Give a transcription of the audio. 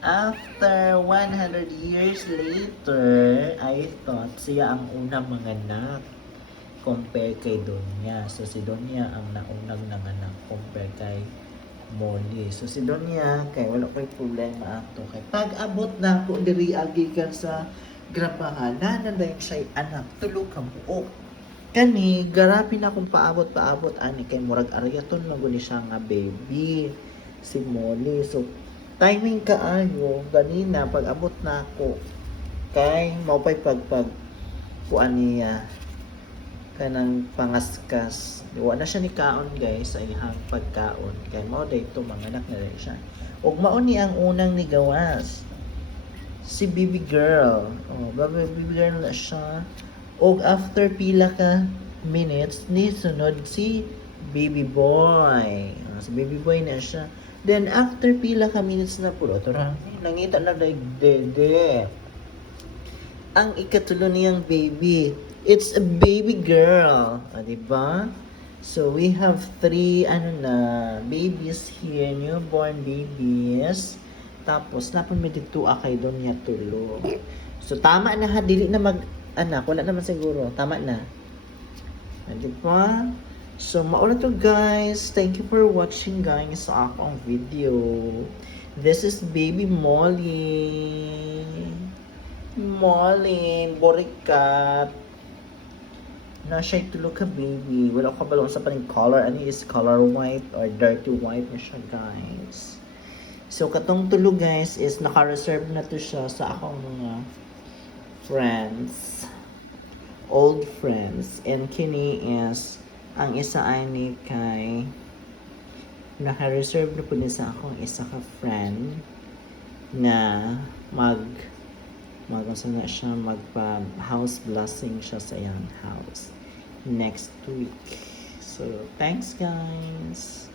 After 100 years later, I thought siya ang unang manganak compare kay Donya. So si Donya ang naunang nanganak compare kay Molly. So si Donya kay wala ko'y problema ato kay pag-abot na ko diri agikan sa grabahan nananday siya anak tulo ka buok. Kani garapi na akong paabot ani kay murag aryaton maguni siya nga baby si Molly. So timing kaayo ganina pag abot na ako kay maupay pagpag kuan niya kanang pangaskas wala na siya ni kaon guys sa iyang pagkaon kay mao dayto manganak na rin siya ug mao ni ang unang nigawas si baby girl baby girl na siya ug after pila ka minutes ni sunod si baby boy si baby boy na siya. Then, after pila ka minutes na po, nangita na dede. Ang ikatulo niyang baby. It's a baby girl. Diba? So, we have 3, babies here. Newborn babies. Tapos, napon may dito akay doon niya tulo. So, tama na ha. Dili na mag-anak. Wala naman siguro. Tama na. Diba? So, mauna to guys. Thank you for watching guys sa akong video. This is baby Molly. Molly, borikat. Na siya tulog ka baby. Wala ko balong sa paning color. Ano is color white or dirty white na siya guys. So, katong tulog guys is naka-reserve na to siya sa akong mga friends. Old friends. And kini is ang isa ay ni kay naka-reserve na po niya sa akong isa ka friend na na siya magpa house blessing siya sa iyang house next week. So, thanks guys!